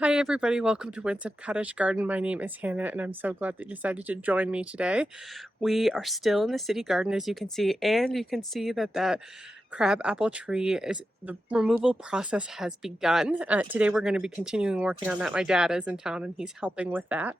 Hi everybody, welcome to Winsome Cottage Garden. My name is Hannah and I'm so glad that you decided to join me today. We are still in the city garden as you can see, and you can see that crab apple tree is the removal process has begun. Today we're going to be continuing working on that. My dad is in town and he's helping with that.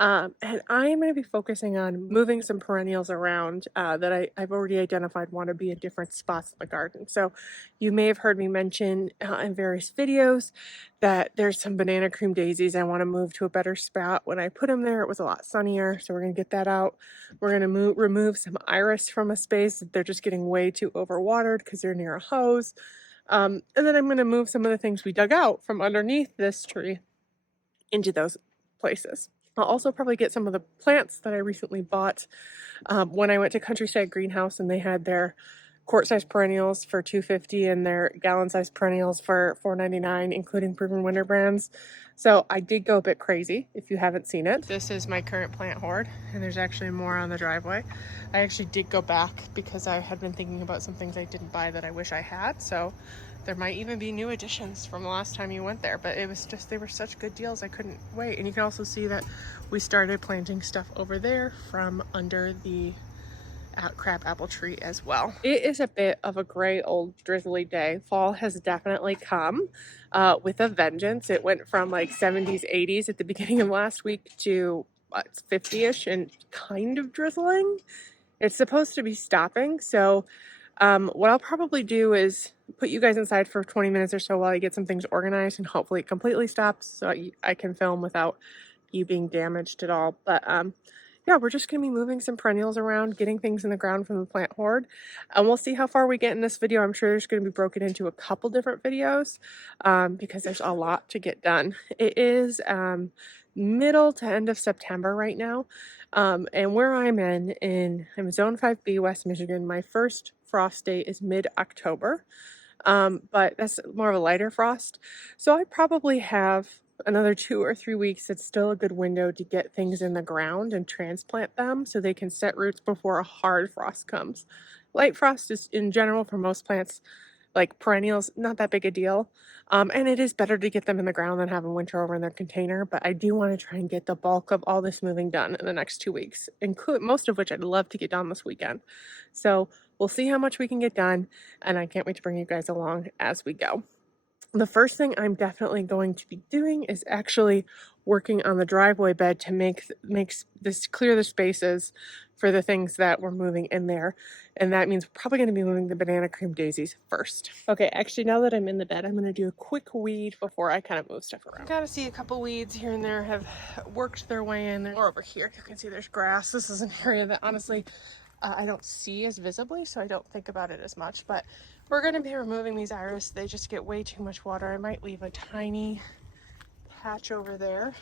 And I am going to be focusing on moving some perennials around that I've already identified want to be in different spots in the garden. So you may have heard me mention in various videos that there's some banana cream daisies I want to move to a better spot. When I put them there, it was a lot sunnier, so we're going to get that out. We're going to remove some iris from a space that they're just getting way too overwatered because they're near a hose. And then I'm going to move some of the things we dug out from underneath this tree into those places. I'll also probably get some of the plants that I recently bought when I went to Countryside Greenhouse and they had their quart-sized perennials for $2.50 and their gallon-sized perennials for $4.99, including proven winter brands. So I did go a bit crazy if you haven't seen it. This is my current plant hoard, and there's actually more on the driveway. I actually did go back because I had been thinking about some things I didn't buy that I wish I had. So there might even be new additions from the last time you went there, but it was just, they were such good deals, I couldn't wait. And you can also see that we started planting stuff over there from under the crab apple tree as well. It is a bit of a gray old drizzly day. Fall has definitely come with a vengeance. It went from like 70s, 80s at the beginning of last week to 50-ish and kind of drizzling. It's supposed to be stopping, so what I'll probably do is put you guys inside for 20 minutes or so while I get some things organized, and hopefully it completely stops so I can film without you being damaged at all. But yeah, we're just going to be moving some perennials around, getting things in the ground from the plant hoard, and we'll see how far we get in this video. I'm sure there's going to be broken into a couple different videos because there's a lot to get done. It is middle to end of September right now, and where I'm I'm Zone 5B, West Michigan. My first frost date is mid-October, but that's more of a lighter frost. So I probably have another 2 or 3 weeks. It's still a good window to get things in the ground and transplant them so they can set roots before a hard frost comes. Light frost is, in general, for most plants, like perennials, not that big a deal. And it is better to get them in the ground than have them winter over in their container, but I do want to try and get the bulk of all this moving done in the next 2 weeks, most of which I'd love to get done this weekend. So we'll see how much we can get done, and I can't wait to bring you guys along as we go. The first thing I'm definitely going to be doing is actually working on the driveway bed to clear the spaces for the things that we're moving in there. And that means we're probably going to be moving the banana cream daisies first. Okay, actually, now that I'm in the bed, I'm going to do a quick weed before I kind of move stuff around. Gotta see a couple weeds here and there have worked their way in. Or over here, you can see there's grass. This is an area that honestly I don't see as visibly, so I don't think about it as much, but we're going to be removing these iris. They just get way too much water. I might leave a tiny patch over there,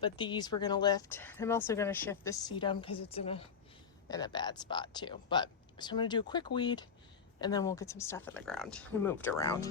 but these we're going to lift. I'm also going to shift this sedum because it's in a bad spot too. But so I'm going to do a quick weed and then we'll get some stuff in the ground. We moved around.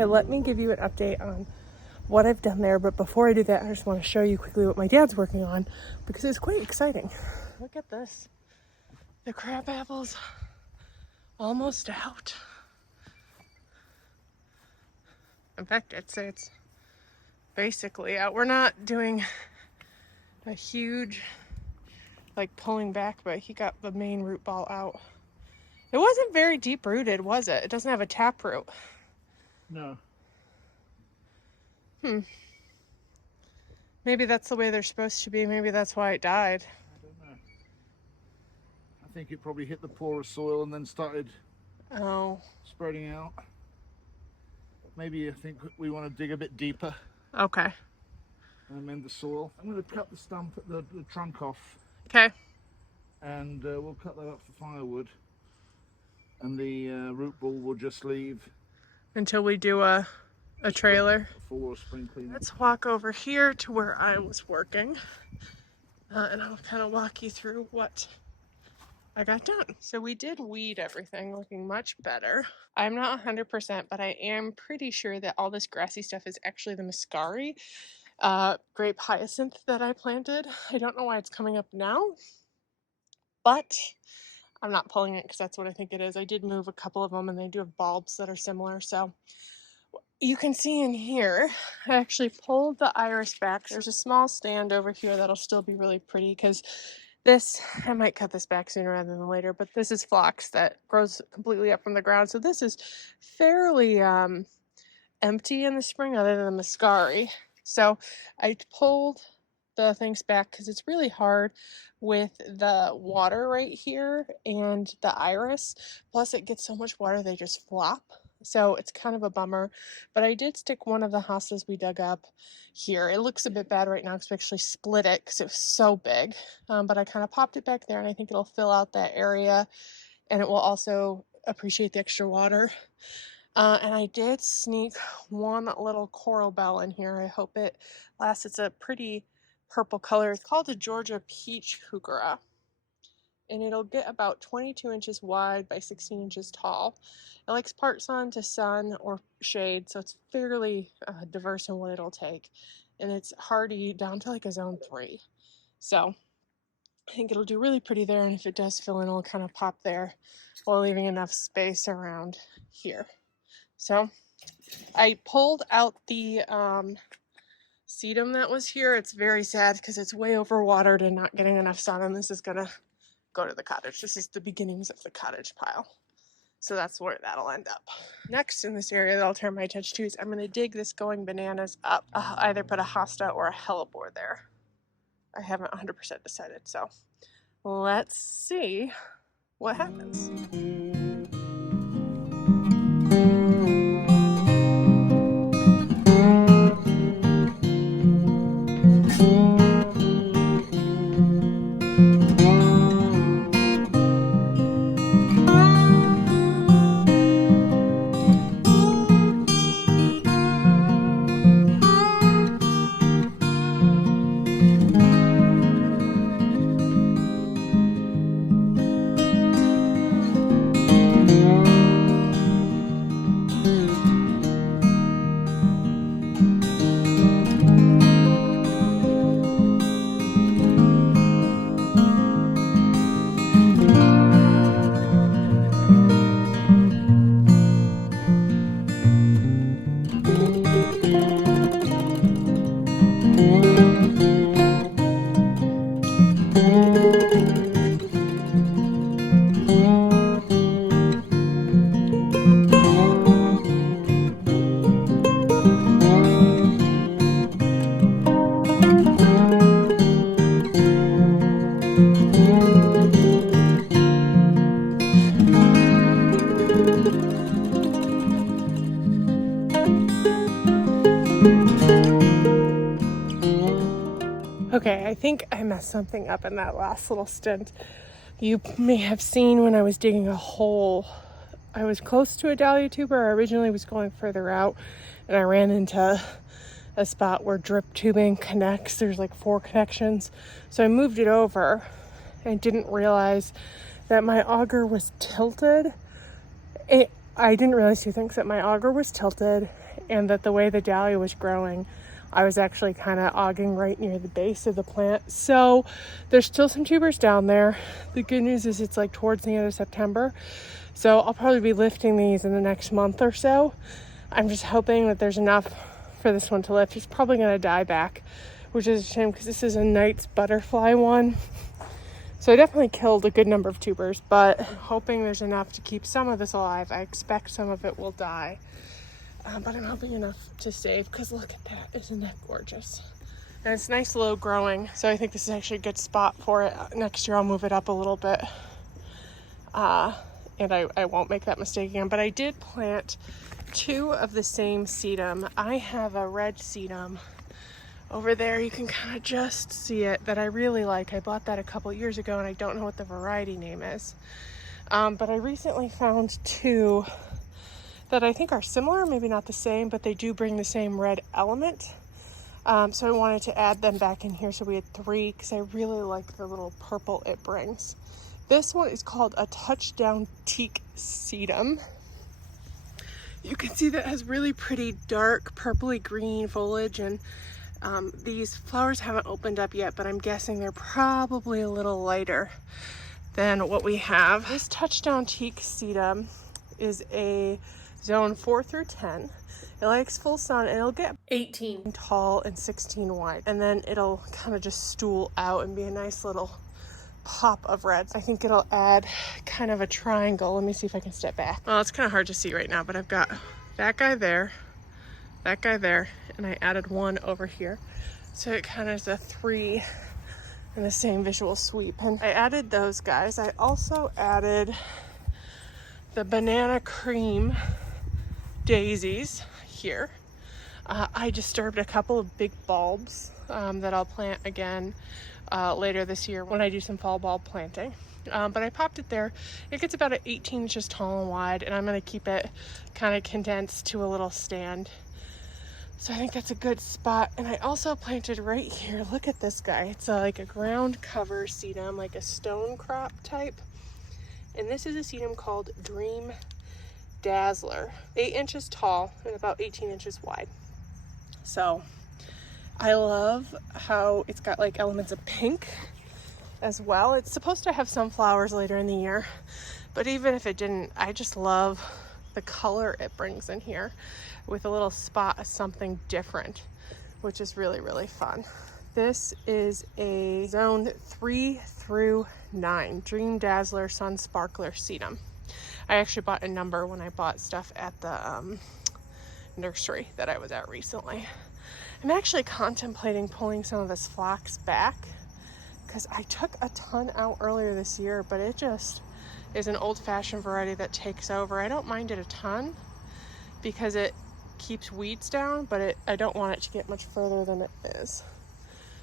Okay, let me give you an update on what I've done there, but before I do that, I just want to show you quickly what my dad's working on because it's quite exciting. Look at this. The crab apple's almost out. In fact, I'd say it's basically out. We're not doing a huge like pulling back, but he got the main root ball out. It wasn't very deep rooted, was it? It doesn't have a tap root. No. Maybe that's the way they're supposed to be. Maybe that's why it died. I don't know. I think it probably hit the porous soil and then started spreading out. Maybe I think we want to dig a bit deeper. Okay. And amend the soil. I'm going to cut the stump, the trunk off. Okay. And we'll cut that up for firewood. And the root ball will just leave until we do a trailer. For spring cleanup. Let's walk over here to where I was working. And I'll kind of walk you through what I got done. So we did weed everything, looking much better. I'm not 100%, but I am pretty sure that all this grassy stuff is actually the muscari grape hyacinth that I planted. I don't know why it's coming up now, but I'm not pulling it because that's what I think it is. I did move a couple of them and they do have bulbs that are similar. So you can see in here, I actually pulled the iris back. There's a small stand over here that'll still be really pretty because this, I might cut this back sooner rather than later, but this is phlox that grows completely up from the ground. So this is fairly empty in the spring other than the muscari. So I pulled the things back because it's really hard with the water right here and the iris. Plus it gets so much water they just flop. So it's kind of a bummer, but I did stick one of the hostas we dug up here. It looks a bit bad right now because we actually split it because it was so big, but I kind of popped it back there and I think it'll fill out that area and it will also appreciate the extra water. And I did sneak one little coral bell in here. I hope it lasts. It's a pretty purple color. It's called a Georgia peach heuchera. And it'll get about 22 inches wide by 16 inches tall. It likes part sun to sun or shade, so it's fairly diverse in what it'll take. And it's hardy down to like a zone 3. So I think it'll do really pretty there, and if it does fill in, it'll kind of pop there while leaving enough space around here. So I pulled out the sedum that was here. It's very sad because it's way overwatered and not getting enough sun, and this is gonna go to the cottage. This is the beginnings of the cottage pile. So that's where that'll end up. Next in this area that I'll turn my attention to is I'm going to dig this going bananas up. Either put a hosta or a hellebore there. I haven't 100% decided, so let's see what happens. Okay, I think I messed something up in that last little stint. You may have seen when I was digging a hole, I was close to a dahlia tuber. I originally was going further out and I ran into a spot where drip tubing connects. There's like 4 connections. So I moved it over and didn't realize that my auger was tilted. I didn't realize 2 things, that my auger was tilted and that the way the dahlia was growing, I was actually kind of auging right near the base of the plant. So there's still some tubers down there. The good news is it's like towards the end of September. So I'll probably be lifting these in the next month or so. I'm just hoping that there's enough for this one to lift. It's probably going to die back, which is a shame because this is a Knight's butterfly one. So I definitely killed a good number of tubers, but I'm hoping there's enough to keep some of this alive. I expect some of it will die, but I'm hoping enough to save, because look at that. Isn't that gorgeous? And it's nice low growing, so I think this is actually a good spot for it. Next year I'll move it up a little bit, and I won't make that mistake again. But I did plant 2 of the same sedum. I have a red sedum over there, you can kind of just see it, that I really like. I bought that a couple years ago and I don't know what the variety name is. But I recently found 2 that I think are similar, maybe not the same, but they do bring the same red element. So I wanted to add them back in here, so we had 3, because I really like the little purple it brings. This one is called a Touchdown Teak Sedum. You can see that it has really pretty dark purpley green foliage, and these flowers haven't opened up yet, but I'm guessing they're probably a little lighter than what we have. This Touchdown Teak Sedum is a zone 4 through 10. It likes full sun, and it'll get 18 tall and 16 wide, and then it'll kind of just stool out and be a nice little pop of reds. I think it'll add kind of a triangle. Let me see if I can step back. Well, it's kind of hard to see right now, but I've got that guy there, that guy there, and I added 1 over here. So it kind of is a 3 in the same visual sweep. And I added those guys. I also added the banana cream daisies here. I disturbed a couple of big bulbs that I'll plant again later this year when I do some fall bulb planting. But I popped it there. It gets about 18 inches tall and wide, and I'm going to keep it kind of condensed to a little stand. So I think that's a good spot. And I also planted right here, look at this guy. It's like a ground cover sedum, like a stone crop type. And this is a sedum called Dream Dazzler. 8 inches tall and about 18 inches wide. So I love how it's got like elements of pink as well. It's supposed to have some flowers later in the year, but even if it didn't, I just love the color it brings in here with a little spot of something different, which is really, really fun. This is a zone 3 through 9 Dream Dazzler Sun Sparkler Sedum. I actually bought a number when I bought stuff at the nursery that I was at recently. I'm actually contemplating pulling some of this phlox back, because I took a ton out earlier this year, but it just is an old-fashioned variety that takes over. I don't mind it a ton because it keeps weeds down, but I don't want it to get much further than it is.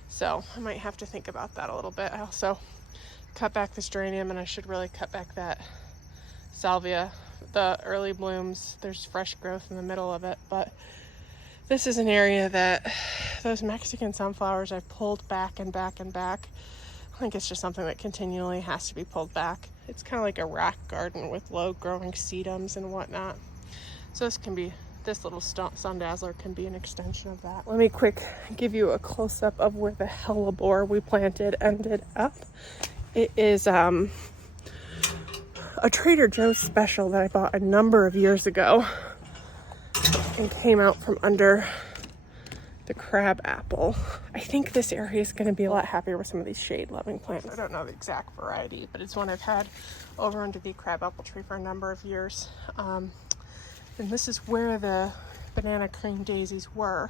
So I might have to think about that a little bit. I also cut back this geranium, and I should really cut back that salvia. The early blooms, there's fresh growth in the middle of it, but this is an area that those Mexican sunflowers I've pulled back and back and back. I think it's just something that continually has to be pulled back. It's kind of like a rack garden with low growing sedums and whatnot. So this little sun dazzler can be an extension of that. Let me quick give you a close-up of where the hellebore we planted ended up. It is a Trader Joe's special that I bought a number of years ago and came out from under the crab apple. I think this area is going to be a lot happier with some of these shade-loving plants. I don't know the exact variety, but it's one I've had over under the crab apple tree for a number of years. And this is where the banana cream daisies were.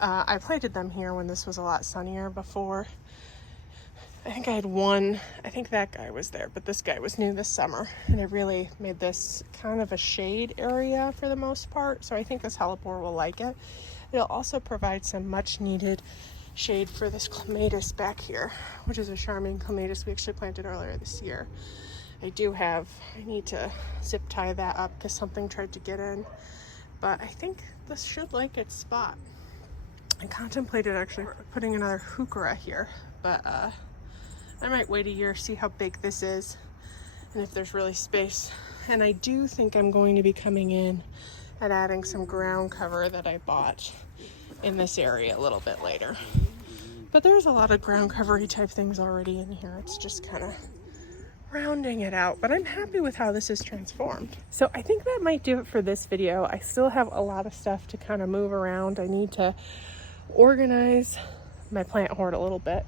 I planted them here when this was a lot sunnier before. I think I had 1, I think that guy was there, but this guy was new this summer, and it really made this kind of a shade area for the most part. So I think this hellebore will like it. It'll also provide some much needed shade for this clematis back here, which is a charming clematis we actually planted earlier this year. I need to zip tie that up because something tried to get in, but I think this should like its spot. I contemplated actually putting another heuchera here, but I might wait a year, see how big this is, and if there's really space. And I do think I'm going to be coming in and adding some ground cover that I bought in this area a little bit later. But there's a lot of ground covery type things already in here. It's just kind of rounding it out, but I'm happy with how this is transformed. So I think that might do it for this video. I still have a lot of stuff to kind of move around. I need to organize my plant hoard a little bit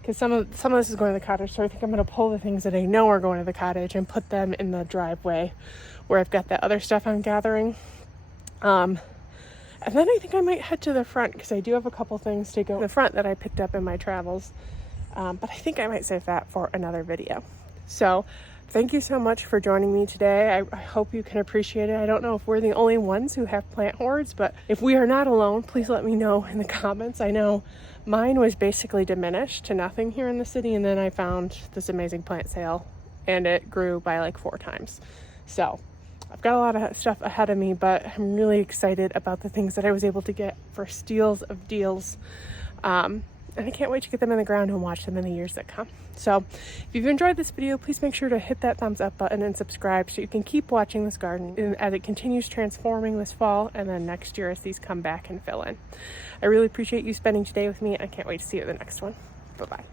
because some of this is going to the cottage, so I think I'm going to pull the things that I know are going to the cottage and put them in the driveway where I've got that other stuff I'm gathering. And then I think I might head to the front because I do have a couple things to go in the front that I picked up in my travels. But I think I might save that for another video. So thank you so much for joining me today. I hope you can appreciate it. I don't know if we're the only ones who have plant hoards, but if we are not alone, please let me know in the comments. I know mine was basically diminished to nothing here in the city, and then I found this amazing plant sale and it grew by like 4 times. So I've got a lot of stuff ahead of me, but I'm really excited about the things that I was able to get for steals of deals. And I can't wait to get them in the ground and watch them in the years that come. So if you've enjoyed this video, please make sure to hit that thumbs up button and subscribe so you can keep watching this garden as it continues transforming this fall and then next year as these come back and fill in. I really appreciate you spending today with me. I can't wait to see you at the next one. Bye-bye.